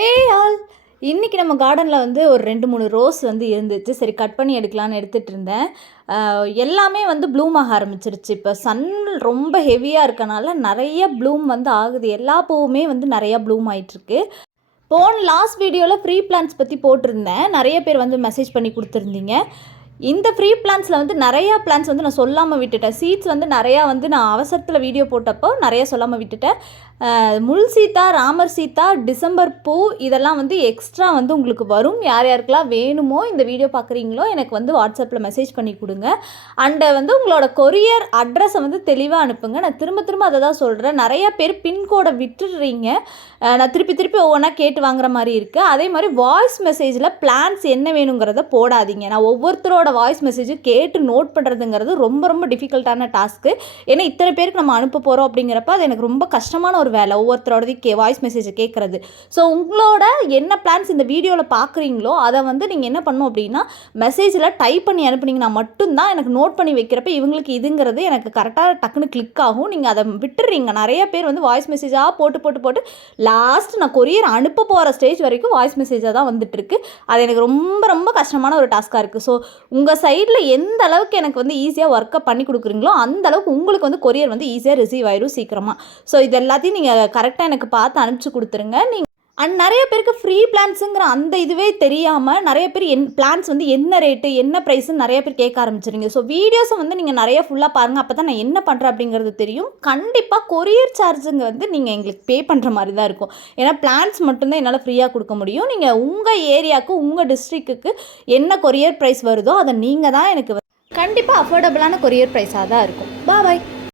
Hey all இன்றைக்கி நம்ம கார்டனில் வந்து ஒரு 2-3 ரோஸ் வந்து இருந்துச்சு. சரி கட் பண்ணி எடுக்கலான்னு எடுத்துகிட்டு இருந்தேன். எல்லாமே வந்து ப்ளூம் ஆக ஆரம்பிச்சிருச்சு. இப்போ சன் ரொம்ப ஹெவியாக இருக்கனால நிறைய ப்ளூம் வந்து ஆகுது. எல்லா பூவுமே வந்து நிறையா ப்ளூம் ஆகிட்டுருக்கு. லாஸ்ட் வீடியோவில் ஃப்ரீ பிளான்ஸ் பற்றி போட்டிருந்தேன். நிறைய பேர் வந்து மெசேஜ் பண்ணி கொடுத்துருந்தீங்க. இந்த ஃப்ரீ பிளான்ஸில் வந்து நிறையா பிளான்ஸ் வந்து நான் சொல்லாமல் விட்டுட்டேன். சீட்ஸ் வந்து நிறையா வந்து நான் அவசரத்தில் வீடியோ போட்டப்போ நிறையா சொல்லாமல் விட்டுட்டேன். முள் சீத்தா, ராமர் சீத்தா, டிசம்பர் பூ இதெல்லாம் வந்து எக்ஸ்ட்ரா வந்து உங்களுக்கு வரும். யார் யாருக்கெல்லாம் வேணுமோ இந்த வீடியோ பார்க்குறீங்களோ எனக்கு வந்து வாட்ஸ்அப்பில் மெசேஜ் பண்ணி கொடுங்க. அண்டு வந்து உங்களோட கொரியர் அட்ரஸை வந்து தெளிவாக அனுப்புங்க. நான் திரும்ப திரும்ப அதை தான் சொல்கிறேன். நிறையா பேர் பின்கோடை விட்டுடுறீங்க. நான் திருப்பி ஒவ்வொன்றா கேட்டு வாங்குற மாதிரி இருக்குது. அதே மாதிரி வாய்ஸ் மெசேஜில் பிளான்ஸ் என்ன வேணுங்கிறத போடாதீங்க. நான் ஒவ்வொருத்தரோட வாய்ஸ் மெசேஜும் கேட்டு நோட் பண்ணுறதுங்கிறது ரொம்ப டிஃபிகல்ட்டான டாஸ்க்கு. ஏன்னா இத்தனை பேருக்கு நம்ம அனுப்ப போகிறோம் அப்படிங்கிறப்ப அது எனக்கு ரொம்ப கஷ்டமான ஒரு வேலை, ஒவ்வொருத்தரோடது வாய்ஸ் மெசேஜை கேட்குறது. ஸோ உங்களோட என்ன பிளான்ஸ் இந்த வீடியோவில் பார்க்குறீங்களோ அதை வந்து நீங்கள் என்ன பண்ணணும் அப்படின்னா மெசேஜில் டைப் பண்ணி அனுப்புனீங்கன்னா மட்டும்தான் எனக்கு நோட் பண்ணி வைக்கிறப்ப இவங்களுக்கு இதுங்கிறது எனக்கு கரெக்டாக டக்குன்னு கிளிக் ஆகும். நீங்கள் அதை விட்டுடுறீங்க. நிறைய பேர் வந்து வாய்ஸ் மெசேஜாக போட்டு லாஸ்ட் நான் கொரியர் அனுப்ப போகிற ஸ்டேஜ் வரைக்கும் வாய்ஸ் மெசேஜாக தான் வந்துட்டுருக்கு. அது எனக்கு ரொம்ப கஷ்டமான ஒரு டாஸ்க்காக இருக்குது. ஸோ உங்கள் சைடில் எந்த அளவுக்கு எனக்கு வந்து ஈஸியாக ஒர்க்கை பண்ணி கொடுக்குறீங்களோ அந்த அளவுக்கு உங்களுக்கு வந்து கொரியர் வந்து ஈஸியாக ரிசீவ் ஆயிடும் சீக்கிரமாக. ஸோ இது எல்லாத்தையும் நீங்கள் கரெக்டாக எனக்கு பார்த்து அனுப்பிச்சி கொடுத்துருங்க. அண்ட் நிறைய பேருக்கு ஃப்ரீ பிளான்ஸுங்கிற அந்த இதுவே தெரியாமல் நிறைய பேர் பிளான்ஸ் வந்து என்ன ரேட்டு என்ன ப்ரைஸுன்னு நிறைய பேர் கேட்க ஆரம்பிச்சிருங்க. ஸோ வீடியோஸை வந்து நீங்கள் நிறைய ஃபுல்லாக பாருங்கள். அப்போ தான் நான் என்ன பண்ணுறேன் அப்படிங்கிறது தெரியும். கண்டிப்பாக கொரியர் சார்ஜுங்க வந்து நீங்கள் எங்களுக்கு பே பண்ணுற மாதிரி தான் இருக்கும். ஏன்னா பிளான்ஸ் மட்டும்தான் என்னால் ஃப்ரீயாக கொடுக்க முடியும். நீங்கள் உங்கள் ஏரியாவுக்கு உங்கள் டிஸ்ட்ரிக்ட்டுக்கு என்ன கொரியர் ப்ரைஸ் வருதோ அதை நீங்கள் தான் எனக்கு கண்டிப்பாக அஃபோர்டபுளான கொரியர் ப்ரைஸாக தான் இருக்கும். பாய்.